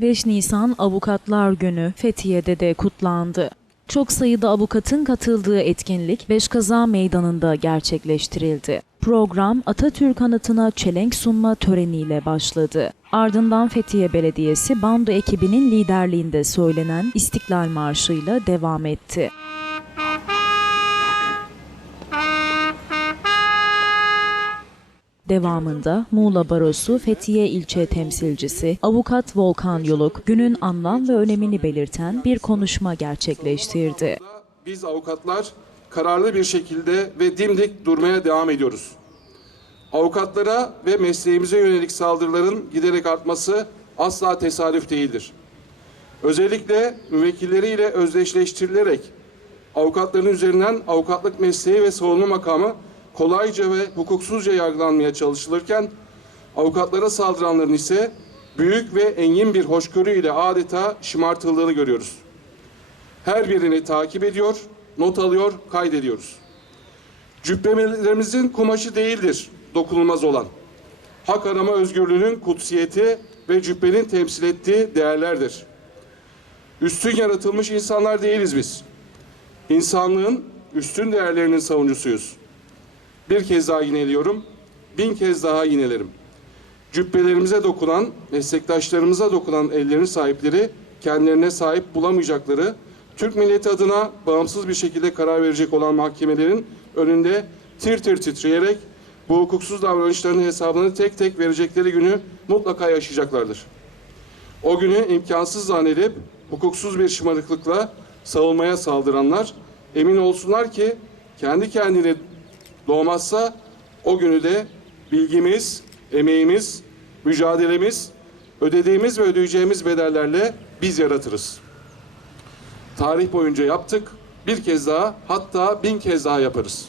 5 Nisan Avukatlar Günü Fethiye'de de kutlandı. Çok sayıda avukatın katıldığı etkinlik Beşkaza Meydanı'nda gerçekleştirildi. Program Atatürk anıtına çelenk sunma töreniyle başladı. Ardından Fethiye Belediyesi bando ekibinin liderliğinde söylenen İstiklal Marşı'yla devam etti. Devamında Muğla Barosu Fethiye ilçe temsilcisi Avukat Volkan Yoluk günün anlam ve önemini belirten bir konuşma gerçekleştirdi. Biz avukatlar kararlı bir şekilde ve dimdik durmaya devam ediyoruz. Avukatlara ve mesleğimize yönelik saldırıların giderek artması asla tesadüf değildir. Özellikle müvekkilleriyle özdeşleştirilerek avukatların üzerinden avukatlık mesleği ve savunma makamı kolayca ve hukuksuzca yargılanmaya çalışılırken avukatlara saldıranların ise büyük ve engin bir hoşgörüyle adeta şımartıldığını görüyoruz. Her birini takip ediyor, not alıyor, kaydediyoruz. Cübbelerimizin kumaşı değildir dokunulmaz olan. Hak arama özgürlüğünün kutsiyeti ve cübbenin temsil ettiği değerlerdir. Üstün yaratılmış insanlar değiliz biz. İnsanlığın üstün değerlerinin savuncusuyuz. Bir kez daha yineliyorum, bin kez daha yinelerim. Cübbelerimize dokunan, meslektaşlarımıza dokunan ellerin sahipleri kendilerine sahip bulamayacakları, Türk milleti adına bağımsız bir şekilde karar verecek olan mahkemelerin önünde tir tir titreyerek bu hukuksuz davranışların hesabını tek tek verecekleri günü mutlaka yaşayacaklardır. O günü imkansız zannedip hukuksuz bir şımarıklıkla savunmaya saldıranlar emin olsunlar ki kendi kendine doğmazsa o günü de bilgimiz, emeğimiz, mücadelemiz, ödediğimiz ve ödeyeceğimiz bedellerle biz yaratırız. Tarih boyunca yaptık, bir kez daha hatta bin kez daha yaparız.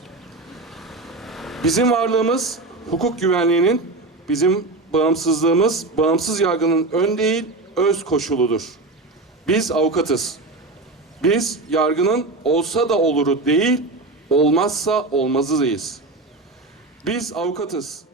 Bizim varlığımız hukuk güvenliğinin, bizim bağımsızlığımız bağımsız yargının ön değil, öz koşuludur. Biz avukatız. Biz yargının olsa da oluru değil, olmazsa olmazıyız. Biz avukatız.